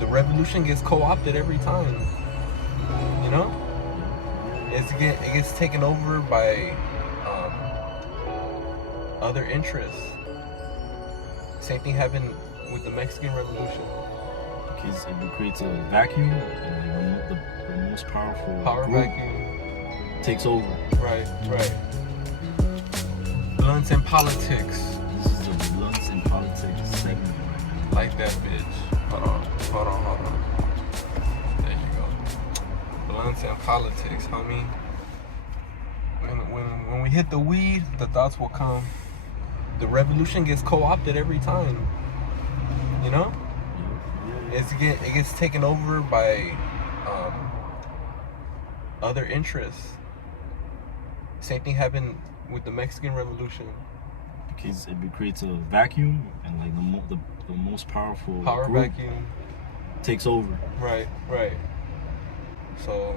the revolution gets co-opted every time. You know, it gets taken over by other interests. Same thing happened with the Mexican Revolution. Because it creates a vacuum, and like the most powerful Power group vacuum takes over. Right. Blunts and politics. This is the blunts and politics segment right now. Like that, bitch. Hold on. There you go. Blunts and politics, homie. When we hit the weed, the thoughts will come. The revolution gets co-opted every time. You know? Yeah. It gets taken over by other interests. Same thing happened with the Mexican Revolution. Because it creates a vacuum, and like the most powerful Power group vacuum takes over. Right. So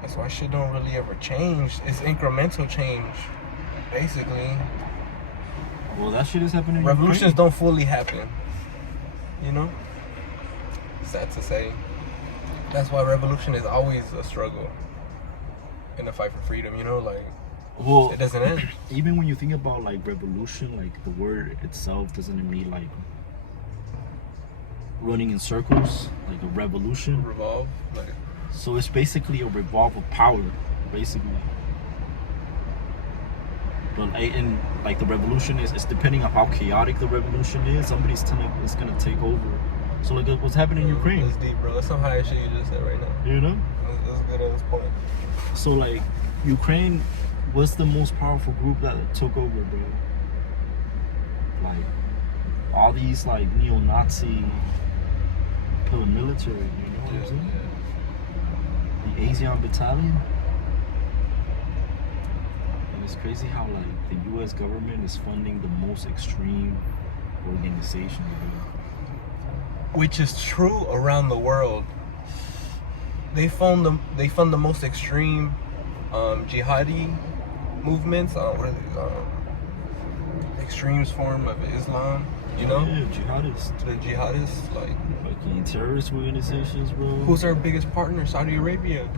that's why shit don't really ever change. It's incremental change, basically. Well, that shit is happening. Revolutions don't fully happen. You know? Sad to say. That's why revolution is always a struggle in the fight for freedom, you know? Like, well, it doesn't end. Even when you think about like revolution, like the word itself doesn't mean like running in circles, like a revolution. Revolve. Like, so it's basically a revolve of power, basically. But and like the revolution is depending on how chaotic the revolution is. Somebody's gonna take over. So like what's happening in Ukraine. That's deep, bro. That's some high shit you just said right now. You know? That's good at this point. So like Ukraine was the most powerful group that took over, bro. Like all these like neo-Nazi paramilitary, you know what I'm saying? The Asian battalion. And it's crazy how like the US government is funding the most extreme organization, bro. Which is true around the world. They fund the most extreme jihadi movements. What are they? Extreme form of Islam. You know? Yeah, jihadists. The jihadists, like terrorist organizations, bro. Who's our biggest partner? Saudi Arabia.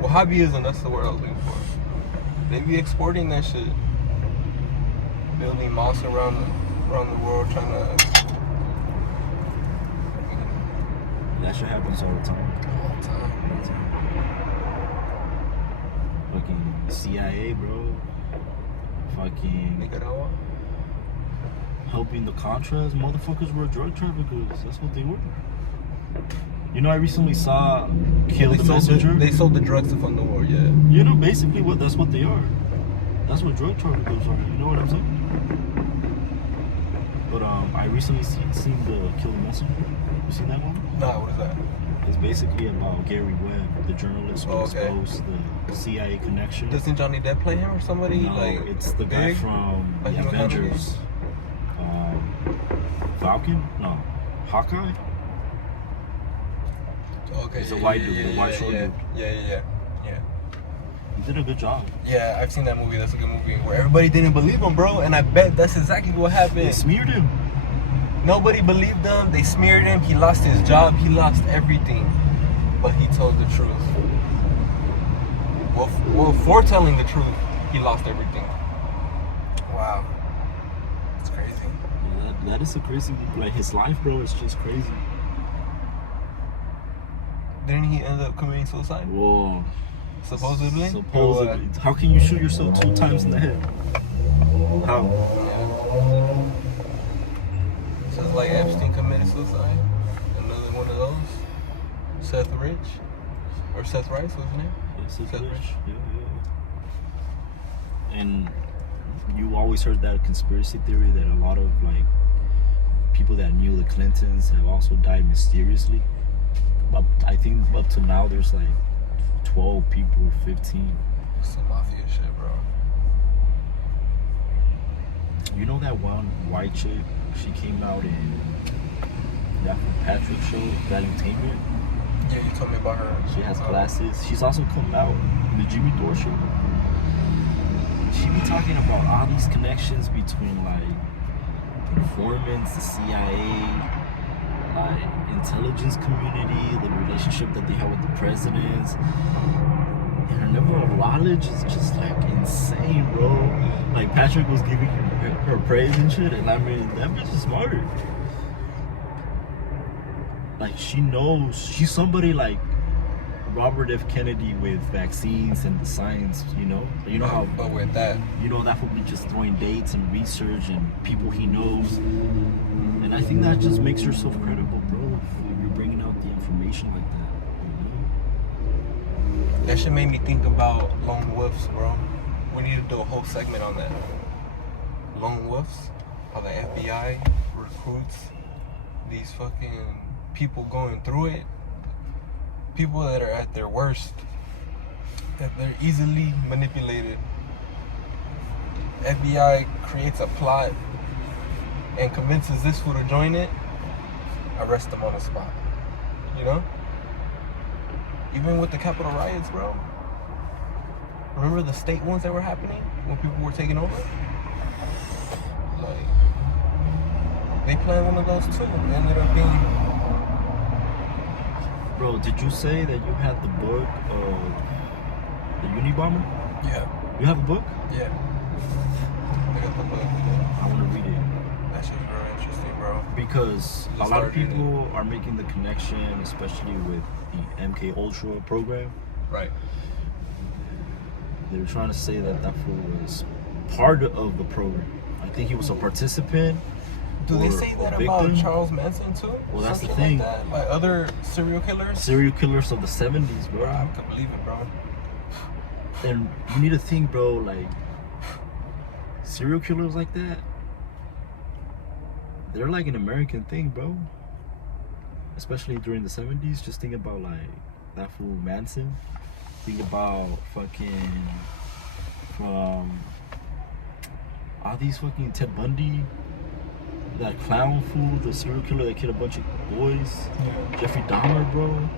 Wahhabism, that's the word I was looking for. They be exporting that shit. Building mosques around the world, trying to. That shit happens all the time. All the time. Fucking CIA, bro. Fucking Nicaragua. Helping the Contras. Motherfuckers were drug traffickers. That's what they were. You know, I recently saw Kill the Messenger. They sold the drugs to fund the war, yeah. You know, basically that's what they are. That's what drug traffickers are. You know what I'm saying? But I recently seen the Kill the Messenger. You seen that one? Nah, what is that? It's basically about Gary Webb, the journalist who exposed the CIA connection. Doesn't Johnny Depp play him or somebody? No, like it's the guy from the Avengers. Falcon? No. Hawkeye? Okay. He's a white dude, a white short dude. Yeah. He did a good job. Yeah, I've seen that movie. That's a good movie. Where everybody didn't believe him, bro. And I bet that's exactly what happened. They smeared him. Nobody believed him. They smeared him. He lost his job. He lost everything. But he told the truth. Well, foretelling the truth, he lost everything. Wow. It's crazy. Yeah, that is a crazy, like his life, bro, is just crazy. Didn't he end up committing suicide? Whoa. Supposedly? Supposedly. How can you shoot yourself 2 times in the head? How? Yeah. So it's like Epstein committed suicide. Another one of those. Seth Rich. Or Seth Rice, what's his name? Yeah, Seth Rich. Yeah. And you always heard that conspiracy theory that a lot of like people that knew the Clintons have also died mysteriously. But I think up to now there's like 12 people, 15. Some mafia shit, bro. You know that one white chick? She came out in that Patrick show, Valuetainment. Yeah, you told me about her. She has glasses. She's also come out in the Jimmy Dore show. She be talking about all these connections between like informants, the CIA, like intelligence community, the relationship that they have with the presidents, and her level of knowledge is just like insane, bro. Like Patrick was giving her praise and shit, and I mean that bitch is smart. Like she knows, she's somebody like Robert F. Kennedy with vaccines and the science, you know how. But with that, that would be just throwing dates and research and people he knows, and I think that just makes yourself credible, bro. If you're bringing out the information like that. that shit made me think about lone wolves, bro. We need to do a whole segment on that. Lone wolves, how the FBI recruits these fucking people going through it. People that are at their worst, that they're easily manipulated. FBI creates a plot and convinces this fool to join it, arrest them on the spot. You know? Even with the Capitol riots, bro. Remember the state ones that were happening when people were taking over? Like, they planned one of those too. It ended up being... Bro, did you say that you had the book of the Unabomber? Yeah. You have a book? Yeah. I got the book. I want to read it. That shit's very interesting, bro. Because a lot of people are making the connection, especially with the MK Ultra program. Right. They were trying to say that fool was part of the program. I think he was a participant. Do they say that about Charles Manson too? Well, that's the Something thing. Like that? By other serial killers? Serial killers of the 70s, bro. I can believe it, bro. And you need to think, bro, like, serial killers like that, they're like an American thing, bro. Especially during the 70s. Just think about, like, that fool Manson. Think about fucking, all these fucking Ted Bundy. That clown fool, the serial killer that killed a bunch of boys. Yeah. Jeffrey Dahmer, bro.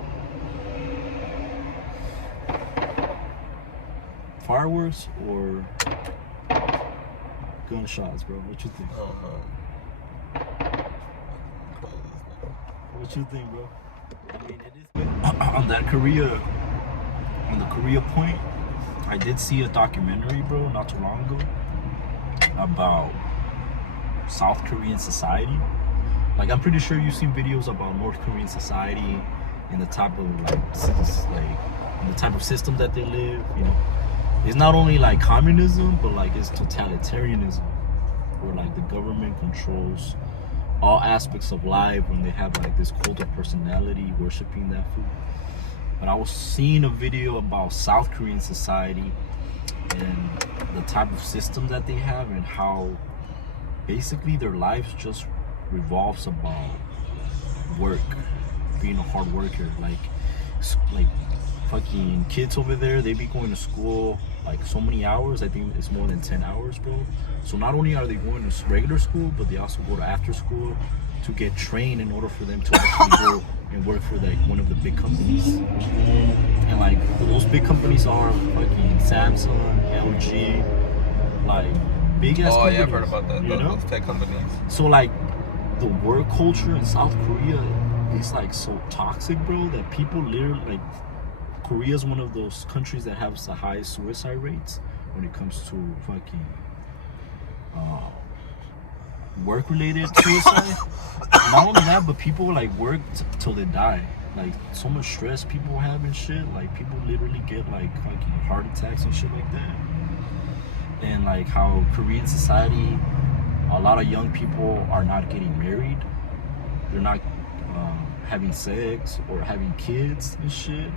Fireworks or gunshots, bro? What you think? What you think, bro? I mean, it is on the Korea point. I did see a documentary, bro, not too long ago about South Korean society. Like, I'm pretty sure you've seen videos about North Korean society and the type of and the type of system that they live. You know, it's not only like communism, but like it's totalitarianism, where like the government controls all aspects of life when they have like this cult of personality worshiping that food. But I was seeing a video about South Korean society and the type of system that they have and how basically their lives just revolves about work, being a hard worker. Like fucking kids over there, they be going to school like so many hours. I think it's more than 10 hours, bro. So not only are they going to regular school, but they also go to after school to get trained in order for them to actually go and work for like one of the big companies. And like those big companies are fucking Samsung, LG, like big ass companies. Yeah, I've heard about that. You know? Those tech companies. So like the work culture in South Korea is like so toxic, bro, that people literally like Korea is one of those countries that has the highest suicide rates when it comes to fucking work-related suicide. Not only that, but people like work till they die. Like so much stress people have and shit. Like people literally get like fucking heart attacks and shit like that. And like how Korean society, a lot of young people are not getting married. They're not having sex or having kids and shit.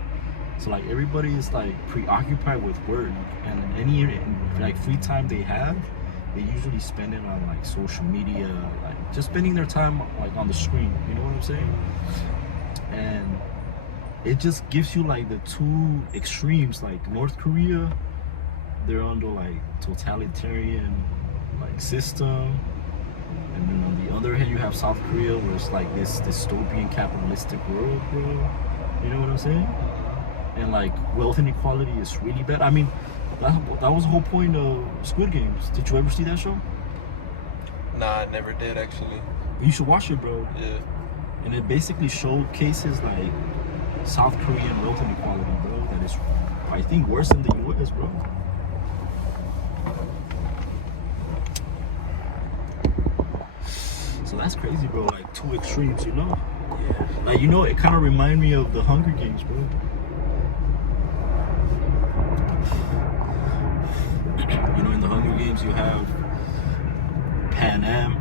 So like everybody is like preoccupied with work, and any like free time they have, they usually spend it on like social media, like just spending their time like on the screen. You know what I'm saying? And it just gives you like the two extremes. Like North Korea, they're under like totalitarian like system, and then on the other hand you have South Korea, where it's like this dystopian capitalistic world, bro. You know what I'm saying? And like wealth inequality is really bad. I mean, that was the whole point of Squid Games. Did you ever see that show? Nah, I never did actually. You should watch it, bro. Yeah. And it basically showcases like South Korean wealth inequality, bro. That is, I think, worse than the U.S., bro. So that's crazy, bro. Like two extremes, you know? Yeah. Like, you know, it kind of reminded me of the Hunger Games, bro. You know, in the Hunger Games, you have Pan Am,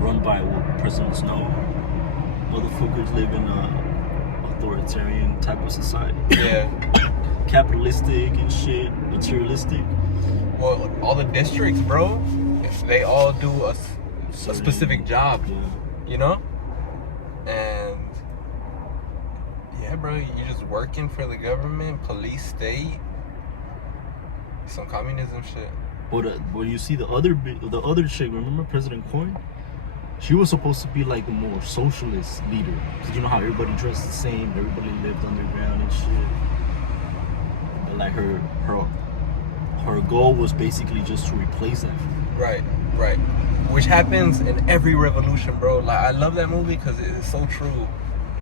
run by President Snow. Motherfuckers live in a authoritarian type of society. Yeah. Capitalistic and shit, materialistic. Well, all the districts, bro, they all do a specific job, Yeah. you know? And yeah, bro, you're just working for the government, police, state, some communism shit. But you see the other chick, remember President Coin? She was supposed to be like the more socialist leader. Cause you know how everybody dressed the same, everybody lived underground and shit. But like her goal was basically just to replace that. Right. Which happens in every revolution, bro. Like, I love that movie because it is so true.